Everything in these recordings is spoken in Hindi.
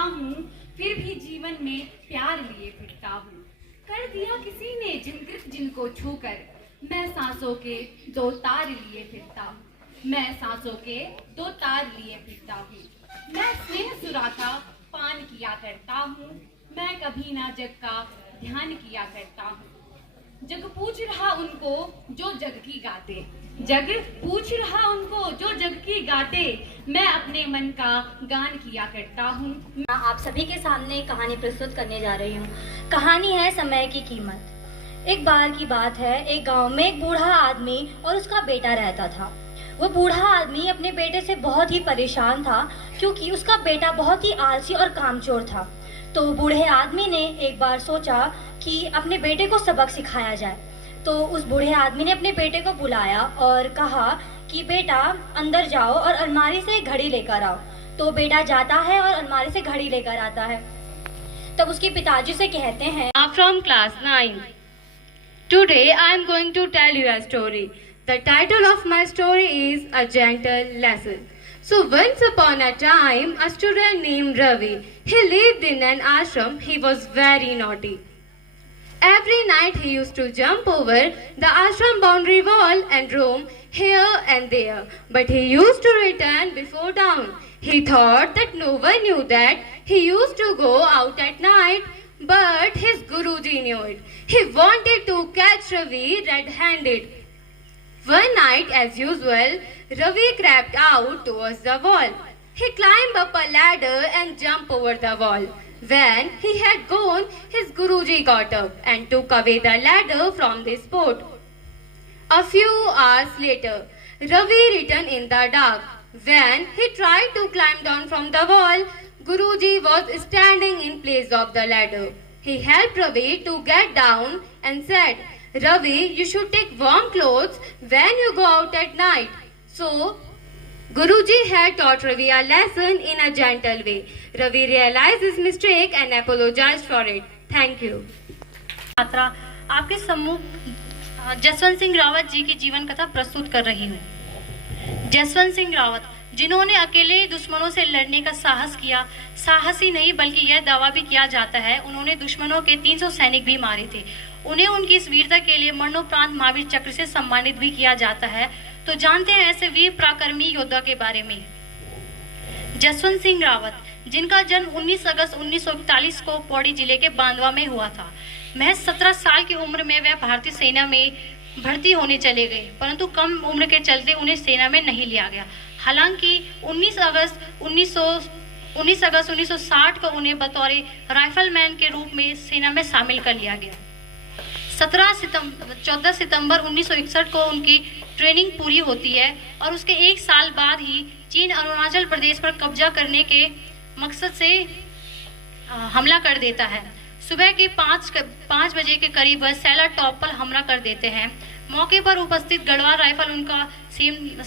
हूँ, फिर भी जीवन में प्यार लिए फिरता हूँ। कर दिया किसी ने झिंकृत जिनको छूकर, मैं सांसों के दो तार लिए फिरता हूँ। मैं सांसों के दो तार लिए फिरता हूँ। मैं स्नेह सुराखा पान किया करता हूँ। मैं कभी ना जग का ध्यान किया करता हूँ। जग पूछ रहा उनको जो जग की गाते, जग पूछ रहा उनको जो जग की गाते, मैं अपने मन का गान किया करता हूँ। मैं आप सभी के सामने कहानी प्रस्तुत करने जा रही हूँ। कहानी है समय की कीमत। एक बार की बात है, एक गांव में एक बूढ़ा आदमी और उसका बेटा रहता था। वो बूढ़ा आदमी अपने बेटे से बहुत ही परेशान था, क्योंकि उसका बेटा बहुत ही आलसी और कामचोर था। तो बूढ़े आदमी ने एक बार सोचा कि अपने बेटे को सबक सिखाया जाए। तो उस बूढ़े आदमी ने अपने बेटे को बुलाया और कहा कि बेटा अंदर जाओ और अलमारी से एक घड़ी लेकर आओ। तो बेटा जाता है और अलमारी से घड़ी लेकर आता है। तब उसके पिताजी से कहते हैं, From class 9. Today I am going to tell you a story. The title of my story is A Gentle Lesson. So once upon a time, a student named Ravi. He lived in an ashram. He was very naughty. Every night he used to jump over the ashram boundary wall and roam here and there. But he used to return before dawn. He thought that no one knew that he used to go out at night, but his Guruji knew it. He wanted to catch Ravi red-handed. One night, as usual, Ravi crept out towards the wall. He climbed up a ladder and jumped over the wall. When he had gone, his Guruji got up and took away the ladder from the spot. A few hours later, Ravi returned in the dark. When he tried to climb down from the wall, Guruji was standing in place of the ladder. He helped Ravi to get down and said, Ravi, you should take warm clothes when you go out at night. So, Guruji had taught Ravi a lesson in a gentle way. Ravi realized his mistake and apologized for it. Thank you. छात्रा आपके सम्मुख जसवंत सिंह रावत जी की जीवन कथा प्रस्तुत कर रही हूँ। जसवंत सिंह रावत, जिन्होंने अकेले दुश्मनों से लड़ने का साहस किया। साहस ही नहीं बल्कि यह दावा भी किया जाता है उन्होंने दुश्मनों के 300 सैनिक भी मारे थे। उन्हें उनकी इस वीरता के लिए मरणोपरांत महावीर चक्र से सम्मानित भी किया जाता है। तो जानते हैं ऐसे वीर पराक्रमी योद्धा के बारे में। जसवंत सिंह रावत, जिनका जन्म 19 अगस्त 1941 को पौड़ी जिले के बांदवा में हुआ था। महज 17 साल की उम्र में वह भारतीय सेना में भर्ती होने चले गए, परंतु कम उम्र के चलते उन्हें सेना में नहीं लिया गया। हालांकि 19 अगस्त 1960 को उन्हें बतौर राइफलमैन के रूप में सेना में शामिल कर लिया गया। 14 सितंबर 1961 को उनकी ट्रेनिंग पूरी होती है और उसके एक साल बाद ही चीन अरुणाचल प्रदेश पर कब्जा करने के मकसद से हमला कर देता है। सुबह के 5 बजे के करीब वह सैला टॉप पर हमला कर देते हैं। मौके पर उपस्थित गढ़वाल राइफल उनका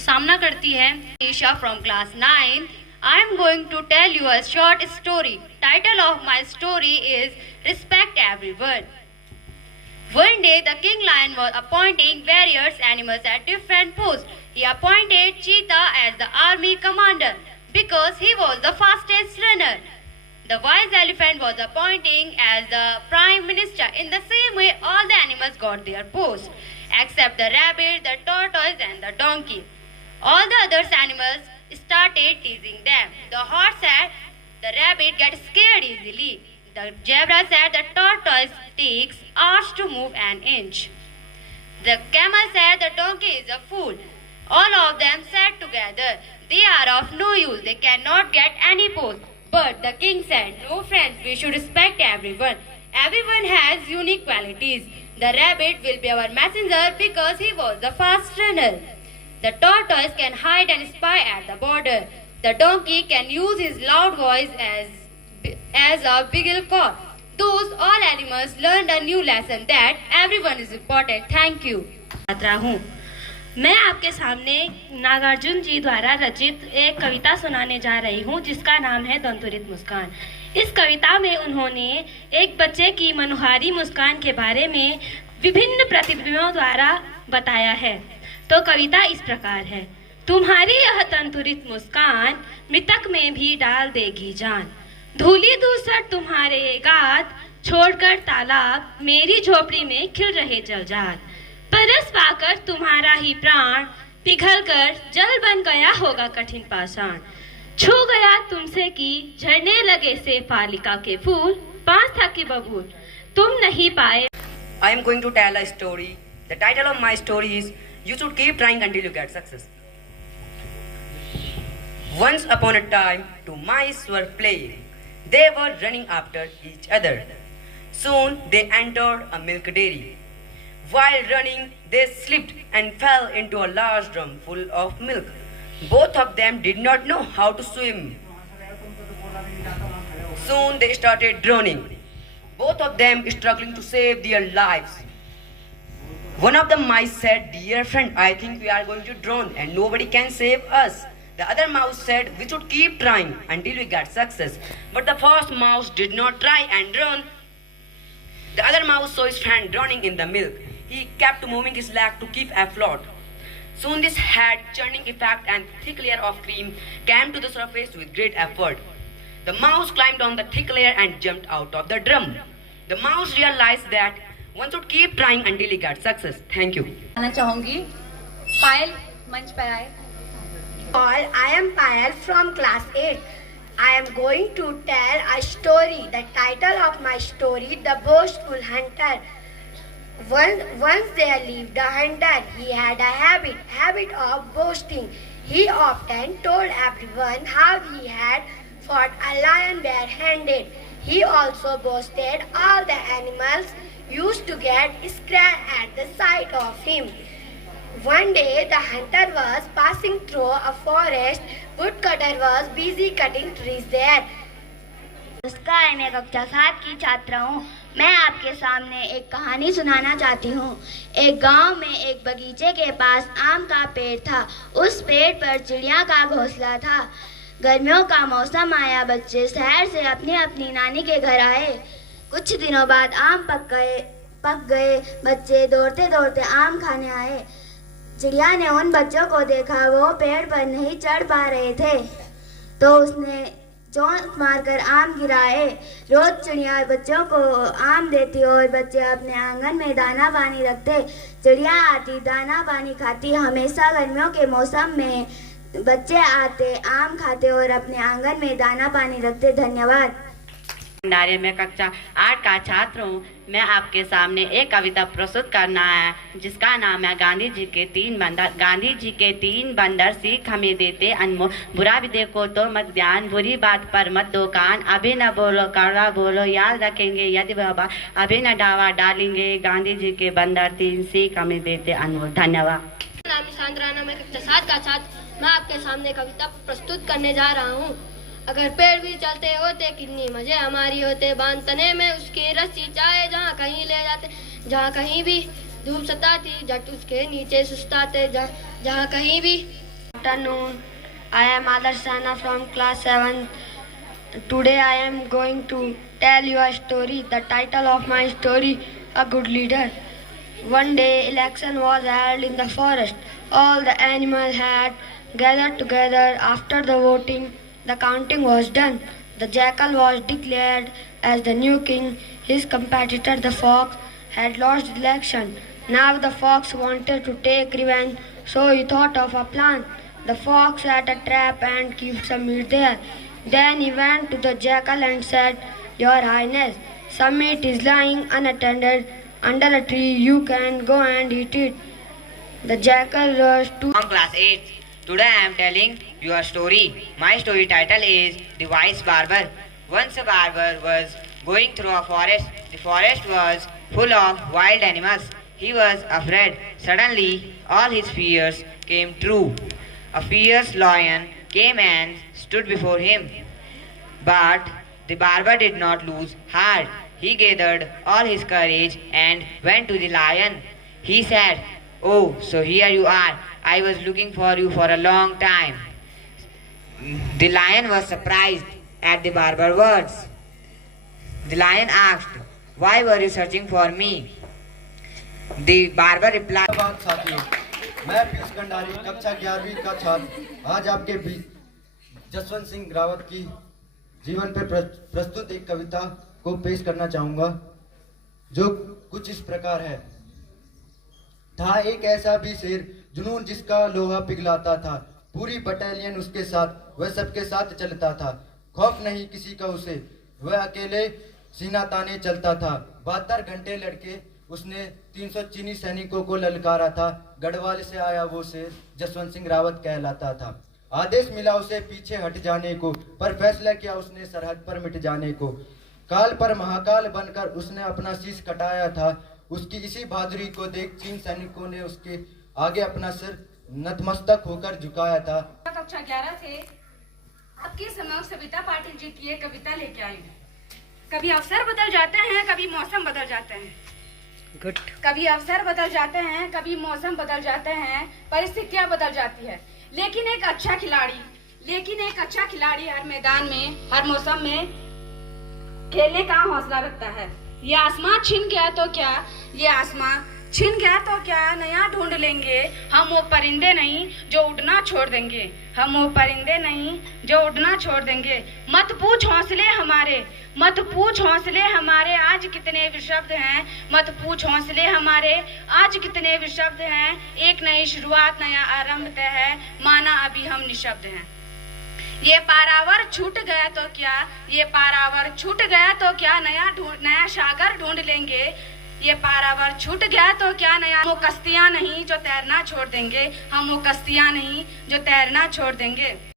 सामना करती है। Isha from class 9. I am going to tell you a short story. Title of my story is Respect Everyone. One day the king lion was appointing various animals at different posts. He appointed cheetah as the army commander because he was the fastest runner. The wise elephant was appointing as the prime minister. In the same way, all the animals got their posts, except the rabbit, the tortoise and the donkey. All the other animals started teasing them. The horse said the rabbit gets scared easily. The zebra said the tortoise takes hours to move an inch. The camel said the donkey is a fool. All of them said together, they are of no use, they cannot get any post. But the king said, no friends, we should respect everyone. Everyone has unique qualities. The rabbit will be our messenger because he was the fast runner. The tortoise can hide and spy at the border. The donkey can use his loud voice as a beagle call. Thus, all animals learned a new lesson that everyone is important. Thank you. छात्रा हूँ। मैं आपके सामने नागार्जुन जी द्वारा रचित एक कविता सुनाने जा रही हूँ जिसका नाम है दंतुरित मुस्कान। इस कविता में उन्होंने एक बच्चे की मनोहारी मुस्कान के बारे में विभिन्न प्रतिबिंबों द्वारा बताया है। तो कविता इस प्रकार है। तुम्हारी यह तंतुरित मुस्कान मृतक में भी डाल देगी जान। धूली धूसर तुम्हारे गात, छोड़कर तालाब मेरी झोपड़ी में खिल रहे जलजात। परस पाकर तुम्हारा ही प्राण, पिघलकर जल बन गया होगा कठिन पाषाण। छू गया तुमसे कि झरने लगे से पालिका के फूल, पास था कि बबूल तुम नहीं पाए। I am going to tell a story. The title of my story is You Should Keep Trying Until You Get Success. Once upon a time, two mice were playing. They were running after each other. Soon they entered a milk dairy. While running, they slipped and fell into a large drum full of milk. Both of them did not know how to swim. Soon they started drowning. Both of them struggling to save their lives. One of the mice said, "Dear friend, I think we are going to drown and nobody can save us." The other mouse said, "We should keep trying until we get success." But the first mouse did not try and drown. The other mouse saw his friend drowning in the milk. He kept moving his leg to keep afloat. Soon this had churning effect and thick layer of cream came to the surface with great effort. The mouse climbed on the thick layer and jumped out of the drum. The mouse realized that one should keep trying until he got success. Thank you. आना चाहूंगी। पायल मंच पर आए। All, I am Payal from class 8. I am going to tell a story. The title of my story, The Boastful Hunter. Once there lived a hunter. He had a habit of boasting. He often told everyone how he had fought a lion barehanded. He also boasted all the animals used to get scared at the sight of him. One day the hunter was passing through a forest. Woodcutter was busy cutting trees there. नमस्कार, मैं कक्षा 7 की छात्रा हूँ। मैं आपके सामने एक कहानी सुनाना चाहती हूँ। एक गांव में एक बगीचे के पास आम का पेड़ था। उस पेड़ पर चिड़िया का घोंसला था। गर्मियों का मौसम आया, बच्चे शहर से अपनी अपनी नानी के घर आए। कुछ दिनों बाद आम पक गए। बच्चे दौड़ते दौड़ते आम खाने आए। चिड़िया ने उन बच्चों को देखा, वो पेड़ पर नहीं चढ़ पा रहे थे, तो उसने चोंच मारकर आम गिराए। रोज चिड़िया बच्चों को आम देती और बच्चे अपने आंगन में दाना पानी रखते। चिड़िया आती, दाना पानी खाती। हमेशा गर्मियों के मौसम में बच्चे आते, आम खाते और अपने आंगन में दाना पानी रखते। धन्यवाद। भंडारे में कक्षा 8 का छात्र हूँ। मैं आपके सामने एक कविता प्रस्तुत करना है जिसका नाम है गांधी जी के 3 बंदर। गांधी जी के 3 बंदर सीख हमें देते अनमोल, बुरा भी देखो तो मत ध्यान, बुरी बात पर मत दो कान, अभी न बोलो कड़वा बोलो, याद रखेंगे यदि बाबा, अभी न डावा डालेंगे। गांधी जी के बंदर 3 सीख हमें देते अनमोल। धन्यवाद। नाम शांत राणा, मैं कक्षा 7 का छात्र। मैं आपके सामने कविता प्रस्तुत करने जा रहा हूँ। अगर पेड़ भी चलते होते कितनी मजे हमारी होते, बांध तने में उसकी रस्सी चाहे जहाँ कहीं ले जाते, जहाँ कहीं भी धूप सताती झट उसके नीचे सुस्ताते, जहाँ कहीं भी। Afternoon, I am Adarsh Rana from class 7. Today I am going to tell you a story. The title of my story, A Good Leader. One day election was held in the forest. All the animals had gathered together. After the voting, the counting was done. The jackal was declared as the new king. His competitor, the fox, had lost the election. Now the fox wanted to take revenge, so he thought of a plan. The fox set a trap and kept some meat there. Then he went to the jackal and said, "Your Highness, some meat is lying unattended under a tree. You can go and eat it." The jackal rushed to From class 8. Today I am telling you a story. My story title is The Wise Barber. Once a barber was going through a forest. The forest was full of wild animals. He was afraid. Suddenly all his fears came true. A fierce lion came and stood before him. But the barber did not lose heart. He gathered all his courage and went to the lion. He said, "Oh, so here you are. I was looking for you for a long time." The lion was surprised at the barber's words. The lion asked, "Why were you searching for me?" The barber replied, साथियों, मैं पीयूष भंडारी कक्षा 11वीं का छात्र आज आपके बीच जसवंत सिंह रावत की जीवन पर प्रस्तुत एक कविता को पेश करना चाहूंगा, जो कुछ इस प्रकार है। था एक ऐसा भी शेर, जुनून जिसका लोहा पिघलाता था, पूरी बटालियन उसके साथ, वह सबके साथ चलता था। खौफ नहीं किसी का उसे, वह अकेले सीना ताने चलता था। 72 घंटे लड़के उसने 300 चीनी सैनिकों को ललकारा था। गढ़वाल से आया वो शेर जसवंत सिंह रावत कहलाता था। आदेश मिला उसे पीछे हट जाने को, पर फैसला किया उसने सरहद पर मिट जाने को। काल पर महाकाल बनकर उसने अपना शीश कटाया था। उसकी इसी बहादुरी को देख चीन सैनिकों ने उसके आगे अपना सिर नतमस्तक होकर झुकाया था। कक्षा 11 से आपके समक्ष सविता पाटिल जी की एक कविता लेके आई हूँ। कभी अवसर बदल जाते हैं, कभी मौसम बदल जाते हैं। गुड। कभी अवसर बदल जाते हैं, कभी मौसम बदल जाते हैं, परिस्थितियां बदल जाती है, लेकिन एक अच्छा खिलाड़ी हर मैदान में, हर मौसम में खेलने का हौसला रखता है। ये आसमां छिन गया तो नया ढूंढ लेंगे। हम वो परिंदे नहीं जो उड़ना छोड़ देंगे। मत पूछ हौसले हमारे आज कितने विशब्द हैं। एक नई शुरुआत, नया आरंभ तय है, माना अभी हम निशब्द हैं। ये पारावर छूट गया तो क्या नया सागर ढूंढ लेंगे। ये पारावर छूट गया तो क्या नया, वो कश्तियां नहीं जो तैरना छोड़ देंगे।